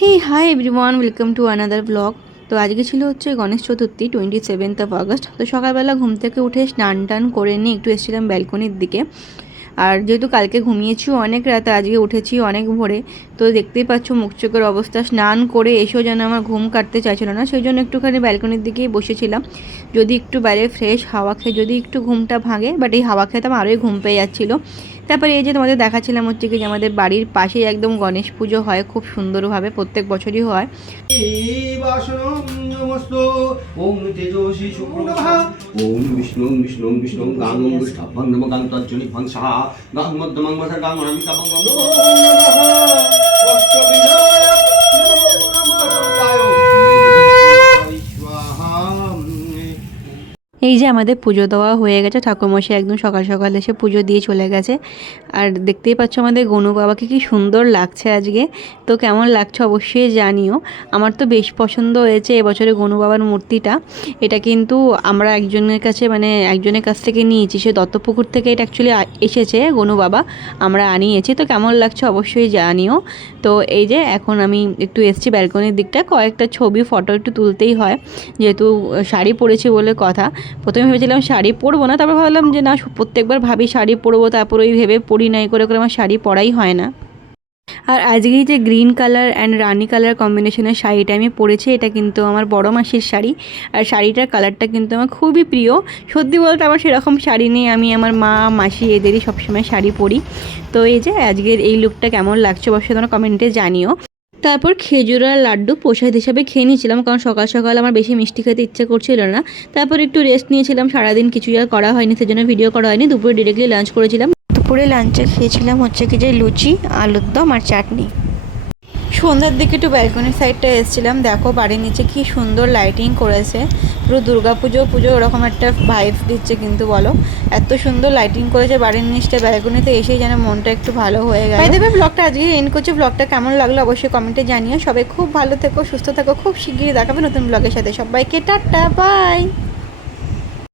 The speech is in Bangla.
Hey hi everyone, welcome to another blog. তো আজকে ছিল হচ্ছে গণেশ চতুর্থী, 27th আগস্ট। তো সকালবেলা ঘুম থেকে উঠে স্নান টান করে নিয়ে একটু এসেছিলাম ব্যালকনির দিকে। আর যেহেতু কালকে ঘুমিয়েছিও অনেক রাতে, আজকে উঠেছি অনেক ভোরে, তো দেখতেই পাচ্ছ মুখ চোখের অবস্থা। স্নান করে এসেও যেন আমার ঘুম কাটতে চাইছিল না, সেই জন্য একটুখানি ব্যালকনির দিকেই বসেছিলাম। যদি একটু বাইরে ফ্রেশ হাওয়া খেয়ে যদি একটু ঘুমটা ভাঙে, বাট এই হাওয়া খেতে আমার আরোই ঘুম পেয়ে যাচ্ছিলো। তারপরে এই যে তোমাদের দেখাচ্ছিলাম হচ্ছে কি যে আমাদের বাড়ির পাশেই একদম গণেশ পুজো হয় খুব সুন্দরভাবে, প্রত্যেক বছরই হয়। ওম তেজস্বী শুক্রনমঃ ওম বিষ্ণু বিষ্ণু বিষ্ণু গাঙ্গং বিষ্ণাভং নমঃ গান্তর্জনি ভংসা গাং মধ্যমং বসা গাং অনামিকা ভং নমঃ অষ্টবিনায়ক নমঃ স্বাহা। এই যে আমাদের পুজো দেওয়া হয়ে গেছে, ঠাকুরমশাই একদম সকাল সকাল এসে পুজো দিয়ে চলে গেছে। আর দেখতেই পাচ্ছ আমাদের গনু বাবাকে কি সুন্দর লাগছে আজকে। তো কেমন লাগছে অবশ্যই জানিও। আমার তো বেশ পছন্দ হয়েছে এবছরে গনু বাবার মূর্তিটা। এটা কিন্তু আমরা একজনের কাছ থেকে নিয়েছি, সে দত্তপুকুর থেকে এটা অ্যাকচুয়ালি এসেছে গনু বাবা, আমরা আনিয়েছি। তো কেমন লাগছে অবশ্যই জানিও। তো এই যে এখন আমি একটু এসেছি ব্যালকনির দিকটা, কয়েকটা ছবি ফটো একটু তুলতেই হয়, যেহেতু শাড়ি পরেছি বলে কথা। প্রথমে ভেবেছিলাম শাড়ি পরবো না, তারপর ভাবলাম যে না, প্রত্যেকবার ভাবি শাড়ি পরবো, তারপর ওই ভেবে পরি নাই, করে করে আমার শাড়ি পরাই হয় না। আর আজকেই যে green colour and rani colour কম্বিনেশনের শাড়িটা আমি পরেছি, এটা কিন্তু আমার বড় মাসির শাড়ি। আর শাড়িটার কালারটা কিন্তু আমার খুবই প্রিয়। সত্যি বলতে আমার সেরকম শাড়ি নেই, আমি আমার মা মাসি এদেরই সবসময় শাড়ি পরি। তো এই যে আজকের এই লুকটা কেমন লাগছে অবশ্যই তোমরা কমেন্টে জানিও। তারপর খেজুর আর লাড্ডু প্রসাদ হিসাবে খেয়ে নিয়েছিলাম, কারণ সকাল সকাল আমার বেশি মিষ্টি খেতে ইচ্ছে করছিল না। তারপর একটু রেস্ট নিয়েছিলাম, সারাদিন কিছুই আর করা হয়নি, সেজন্য ভিডিও করা হয়নি। দুপুরে ডিরেক্টলি লাঞ্চ করেছিলাম। দুপুরে লাঞ্চে খেয়েছিলাম হচ্ছে কি যে লুচি, আলুর দম আর চাটনি। সন্ধ্যার দিকে একটু ব্যালকনির সাইডটা এসেছিলাম, দেখো বাড়ির নিচে কি সুন্দর লাইটিং করেছে, পুরো দুর্গাপুজো ওরকম একটা ভাইবস দিচ্ছে। কিন্তু বলো, এত সুন্দর লাইটিং করেছে বাড়ির নিচটা, ব্যালকনিতে এসেই যেন মনটা একটু ভালো হয়ে গেল। দেবে ব্লগটা আজকে এন্ড করছি। ব্লগটা কেমন লাগলো অবশ্যই কমেন্টে জানিও। সবাই খুব ভালো থেকো, সুস্থ থেকো, খুব শিগগিরই দেখাবে নতুন ব্লগের সাথে। সবাইকে টাটা, বাই।